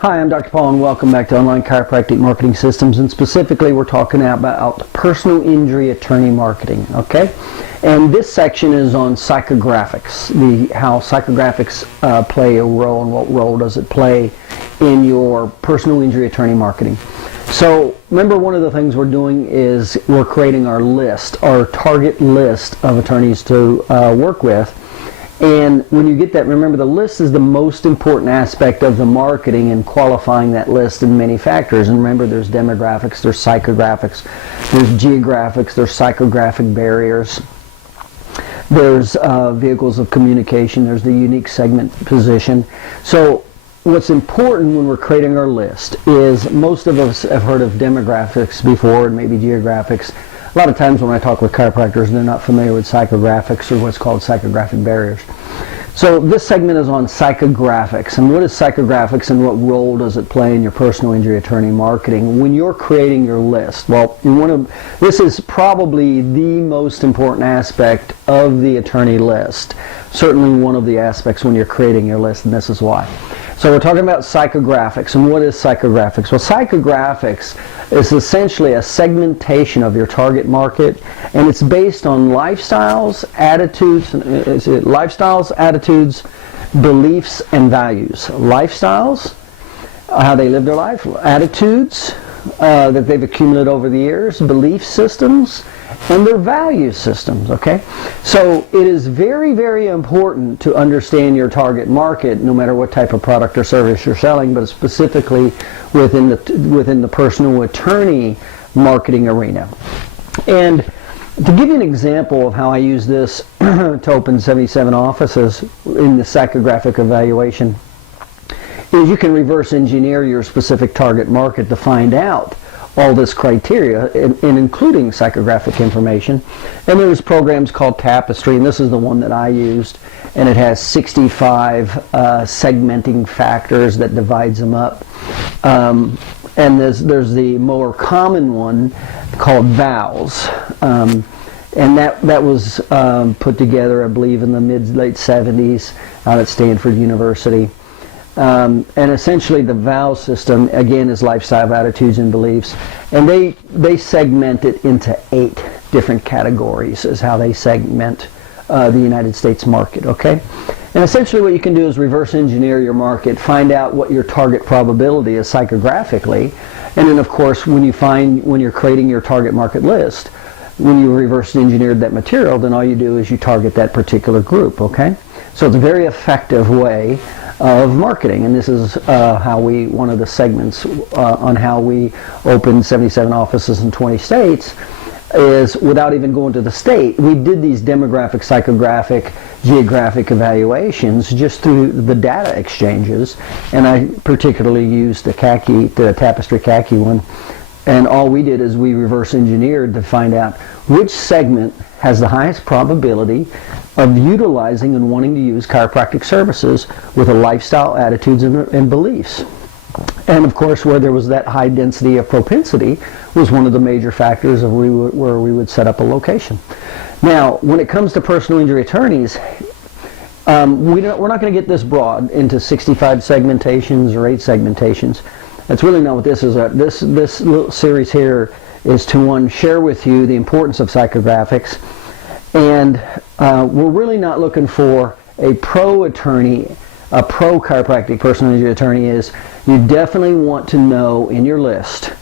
Hi, I'm Dr. Paul and welcome back to Online Chiropractic Marketing Systems, and specifically we're talking about personal injury attorney marketing, okay? And this section is on psychographics, how psychographics play a role and what role does it play in your personal injury attorney marketing. So remember, one of the things we're doing is we're creating our list, our target list of attorneys to work with. And when you get that, remember, the list is the most important aspect of the marketing and qualifying that list in many factors. And remember, there's demographics, there's psychographics, there's geographics, there's psychographic barriers, there's vehicles of communication, there's the unique segment position. So what's important when we're creating our list is most of us have heard of demographics before and maybe geographics. A lot of times when I talk with chiropractors, they're not familiar with psychographics or what's called psychographic barriers. So this segment is on psychographics. And what is psychographics and what role does it play in your personal injury attorney marketing when you're creating your list? Well, this is probably the most important aspect of the attorney list. Certainly one of the aspects when you're creating your list, and this is why. So we're talking about psychographics, and what is psychographics? Well, psychographics is essentially a segmentation of your target market, and it's based on lifestyles, attitudes, beliefs, and values. Lifestyles, how they live their life, attitudes that they've accumulated over the years, belief systems, and their value systems, okay? So it is very, very important to understand your target market, no matter what type of product or service you're selling, but specifically within the personal attorney marketing arena. And to give you an example of how I use this to open 77 offices in the psychographic evaluation, is you can reverse engineer your specific target market to find out all this criteria, and including psychographic information. And there's programs called Tapestry, and this is the one that I used, and it has 65 segmenting factors that divides them up. And there's the more common one called VALS. And that was put together, I believe, in the late 70s out at Stanford University. And essentially the VAL system, again, is lifestyle, attitudes, and beliefs. And they segment it into 8 different categories is how they segment the United States market, okay? And essentially what you can do is reverse engineer your market, find out what your target probability is psychographically, and then of course when you're creating your target market list, when you reverse engineered that material, then all you do is you target that particular group, okay? So it's a very effective way of marketing, and this is one of the segments on how we opened 77 offices in 20 states, is without even going to the state, we did these demographic, psychographic, geographic evaluations just through the data exchanges, and I particularly used the Tapestry khaki one, and all we did is we reverse engineered to find out which segment has the highest probability of utilizing and wanting to use chiropractic services with a lifestyle, attitudes, and beliefs. And of course, where there was that high density of propensity was one of the major factors of where we would set up a location. Now, when it comes to personal injury attorneys, we're not going to get this broad into 65 segmentations or 8 segmentations. That's really not what this is. This little series here is to, share with you the importance of psychographics. And we're really not looking for a pro attorney, a pro chiropractic personal injury attorney is. You definitely want to know in your list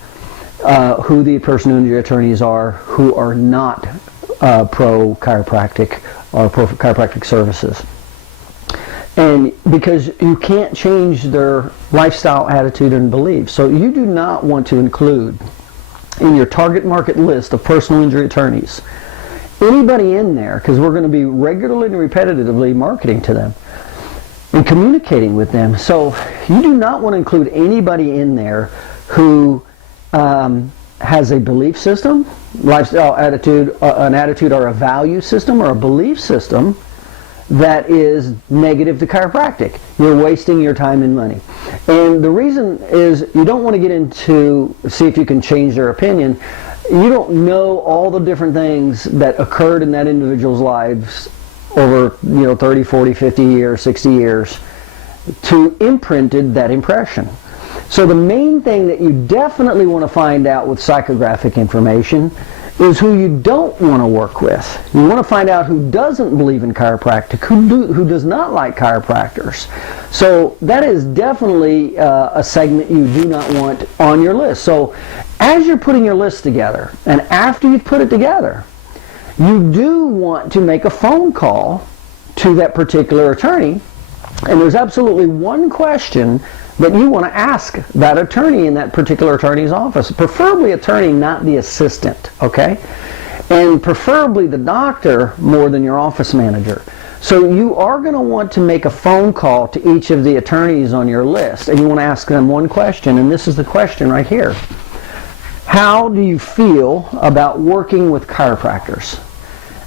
who the personal injury attorneys are who are not pro chiropractic or pro chiropractic services. And because you can't change their lifestyle, attitude, and beliefs. So you do not want to include in your target market list of personal injury attorneys anybody in there, because we're going to be regularly and repetitively marketing to them and communicating with them. So you do not want to include anybody in there who has a belief system, lifestyle, attitude, an attitude or a value system or a belief system that is negative to chiropractic. You're wasting your time and money. And the reason is you don't want to get into see if you can change their opinion. You don't know all the different things that occurred in that individual's lives over 30, 40, 50 years, 60 years to imprinted that impression. So the main thing that you definitely want to find out with psychographic information is who you don't want to work with. You want to find out who doesn't believe in chiropractic, who does not like chiropractors. So that is definitely a segment you do not want on your list. So as you're putting your list together, and after you've put it together, you do want to make a phone call to that particular attorney, and there's absolutely one question that you want to ask that attorney in that particular attorney's office, preferably attorney, not the assistant, okay? And preferably the doctor more than your office manager. So you are going to want to make a phone call to each of the attorneys on your list, and you want to ask them one question, and this is the question right here. How do you feel about working with chiropractors?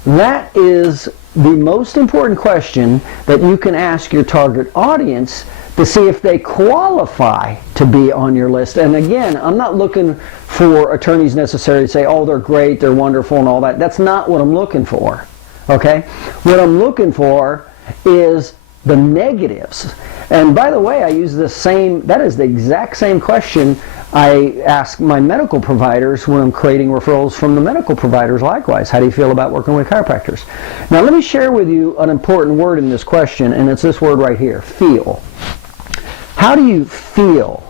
That is the most important question that you can ask your target audience to see if they qualify to be on your list. And again, I'm not looking for attorneys necessarily to say, oh, they're great, they're wonderful and all that. That's not what I'm looking for, okay? What I'm looking for is the negatives. And by the way, I use that is the exact same question I ask my medical providers when I'm creating referrals from the medical providers likewise. How do you feel about working with chiropractors? Now let me share with you an important word in this question, and it's this word right here, feel. How do you feel?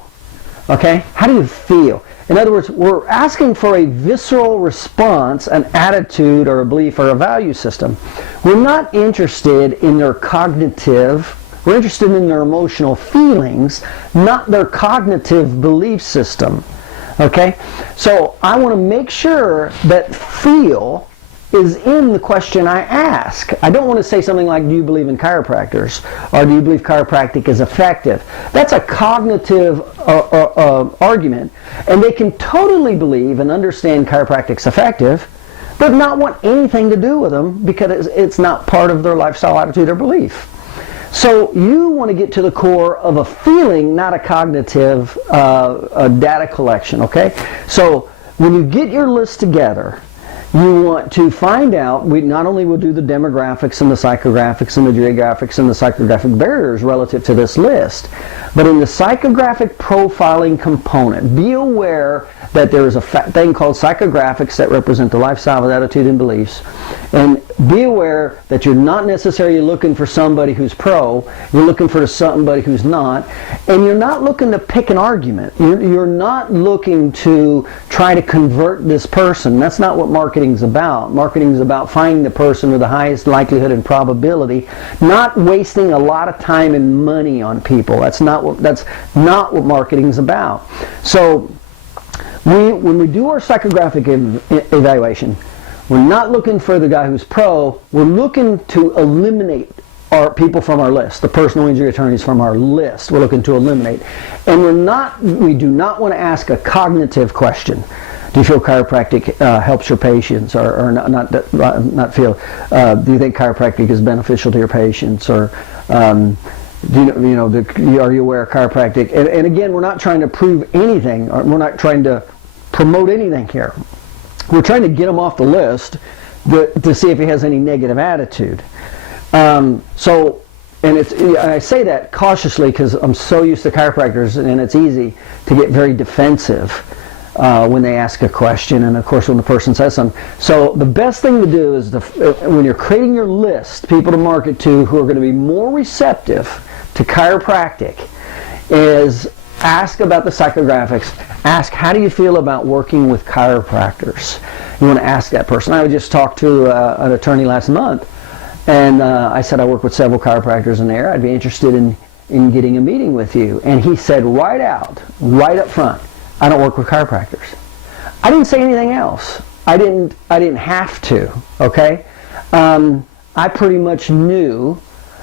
Okay? How do you feel? In other words, we're asking for a visceral response, an attitude or a belief or a value system. We're not interested in their cognitive, we're interested in their emotional feelings, not their cognitive belief system. Okay? So I want to make sure that feel is in the question I ask. I don't want to say something like, do you believe in chiropractors? Or do you believe chiropractic is effective? That's a cognitive argument. And they can totally believe and understand chiropractic's effective, but not want anything to do with them because it's not part of their lifestyle, attitude, or belief. So you want to get to the core of a feeling, not a cognitive data collection, okay? So when you get your list together, you want to find out, we not only will do the demographics and the psychographics and the geographics and the psychographic barriers relative to this list, but in the psychographic profiling component, be aware that there is a thing called psychographics that represent the lifestyle, attitude, and beliefs. And be aware that you're not necessarily looking for somebody who's pro, you're looking for somebody who's not, and you're not looking to pick an argument. You're not looking to try to convert this person. That's not what marketing's about. Marketing's about finding the person with the highest likelihood and probability, not wasting a lot of time and money on people. That's not what marketing's about. So when we do our psychographic evaluation, we're not looking for the guy who's pro. We're looking to eliminate our people from our list, the personal injury attorneys from our list. We're looking to eliminate. And we do not want to ask a cognitive question. Do you feel chiropractic helps your patients, or not feel? Do you think chiropractic is beneficial to your patients, or are you aware of chiropractic? And again, we're not trying to prove anything, or we're not trying to promote anything here. We're trying to get him off the list to see if he has any negative attitude. I say that cautiously because I'm so used to chiropractors, and it's easy to get very defensive when they ask a question, and of course when the person says something. So the best thing to do is when you're creating your list, people to market to who are going to be more receptive to chiropractic, is ask about the psychographics. Ask, how do you feel about working with chiropractors? You want to ask that person. I just talked to an attorney last month, and I said I work with several chiropractors in there. I'd be interested in getting a meeting with you. And he said right up front, I don't work with chiropractors. I didn't say anything else. I didn't have to, okay? I pretty much knew,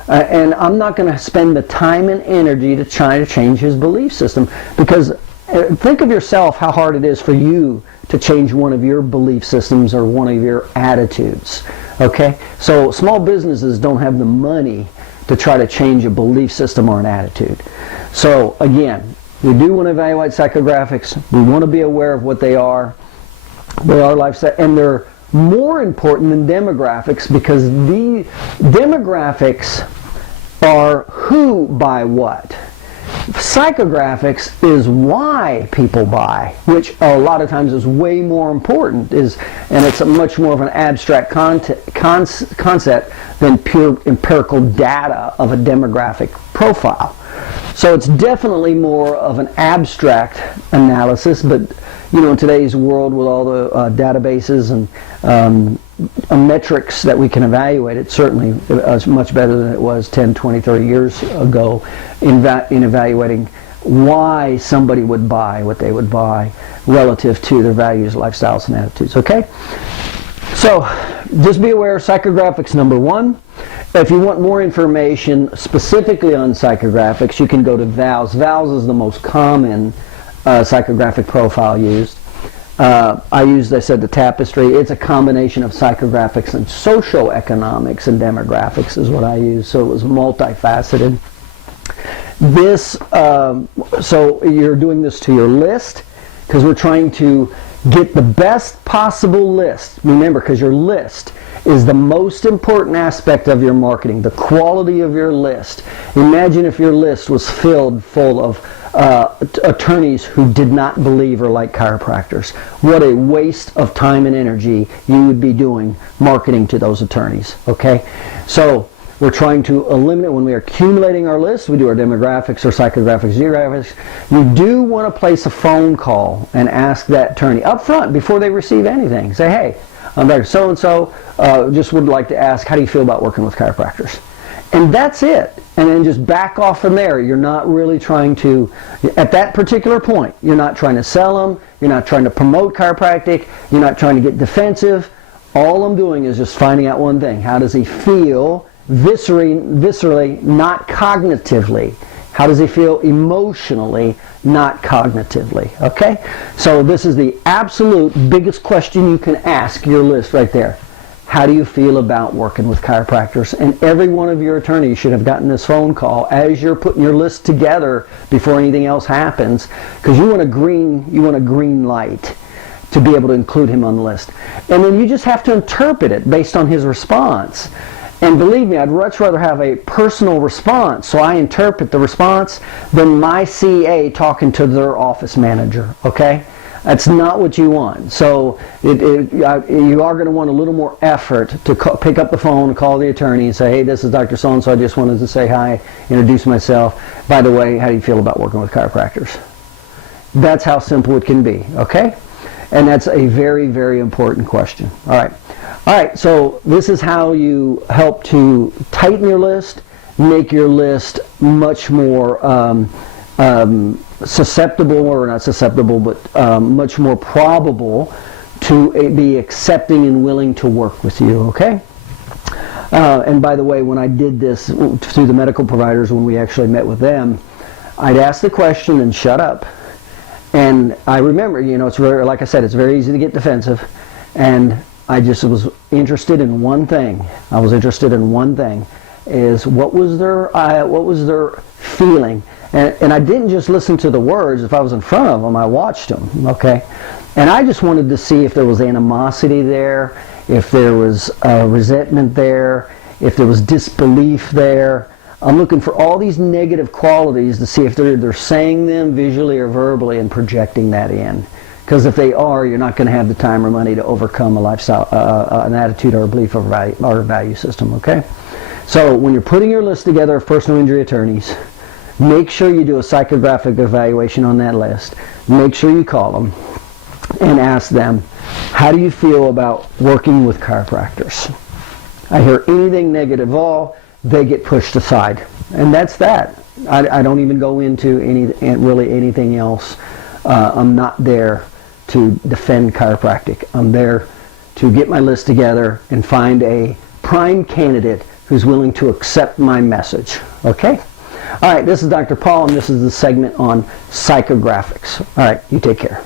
and I'm not going to spend the time and energy to try to change his belief system, because think of yourself how hard it is for you to change one of your belief systems or one of your attitudes, okay? So small businesses don't have the money to try to change a belief system or an attitude. So again, we do want to evaluate psychographics. We want to be aware of what they are. They are lifestyle, and they're more important than demographics, because the demographics are who by what. Psychographics is why people buy, which a lot of times is way more important, and it's a much more of an abstract concept than pure empirical data of a demographic profile. So it's definitely more of an abstract analysis, but in today's world with all the databases and metrics that we can evaluate, it certainly is much better than it was 10, 20, 30 years ago in evaluating why somebody would buy what they would buy relative to their values, lifestyles, and attitudes. Okay? So just be aware of psychographics number 1. If you want more information specifically on psychographics, you can go to VALS. VALS is the most common psychographic profile used. I used, I said, the tapestry. It's a combination of psychographics and socioeconomics and demographics is what I use, so it was multifaceted. So you're doing this to your list because we're trying to get the best possible list. Remember, because your list is the most important aspect of your marketing, the quality of your list. Imagine if your list was filled full of attorneys who did not believe or like chiropractors. What a waste of time and energy you would be doing marketing to those attorneys. Okay? So we're trying to eliminate, when we are accumulating our list, we do our demographics or psychographics, geographics. You do want to place a phone call and ask that attorney up front before they receive anything. Say, hey, I'm Dr. So-and-so, just would like to ask, how do you feel about working with chiropractors? And that's it. And then just back off from there. You're not really trying to, at that particular point, you're not trying to sell them, you're not trying to promote chiropractic, you're not trying to get defensive. All I'm doing is just finding out one thing. How does he feel viscerally, not cognitively? How does he feel emotionally, not cognitively? Okay? So this is the absolute biggest question you can ask your list right there. How do you feel about working with chiropractors? And every one of your attorneys should have gotten this phone call as you're putting your list together before anything else happens, because you want a green light to be able to include him on the list. And then you just have to interpret it based on his response. And believe me, I'd much rather have a personal response, so I interpret the response, than my CA talking to their office manager, okay? That's not what you want. So you are going to want a little more effort to pick up the phone and call the attorney and say, hey, this is Dr. So-and-so, I just wanted to say hi, introduce myself. By the way, how do you feel about working with chiropractors? That's how simple it can be, okay? And that's a very, very important question. All right. All right, so this is how you help to tighten your list, make your list much more susceptible, or not susceptible, but much more probable to be accepting and willing to work with you, okay? And by the way, when I did this through the medical providers, when we actually met with them, I'd ask the question and shut up. And I remember, it's very, like I said, it's very easy to get defensive, and I just was interested in one thing. I was interested in one thing, is what was their feeling. And I didn't just listen to the words. If I was in front of them, I watched them, okay? And I just wanted to see if there was animosity there, if there was resentment there, if there was disbelief there. I'm looking for all these negative qualities to see if they're saying them visually or verbally and projecting that in. Because if they are, you're not going to have the time or money to overcome a lifestyle, an attitude or a belief or value system, okay? So when you're putting your list together of personal injury attorneys, make sure you do a psychographic evaluation on that list. Make sure you call them and ask them, how do you feel about working with chiropractors? I hear anything negative at all, they get pushed aside. And that's that. I don't even go into really anything else. I'm not there to defend chiropractic. I'm there to get my list together and find a prime candidate who's willing to accept my message. Okay? All right, this is Dr. Paul, and this is the segment on psychographics. All right, you take care.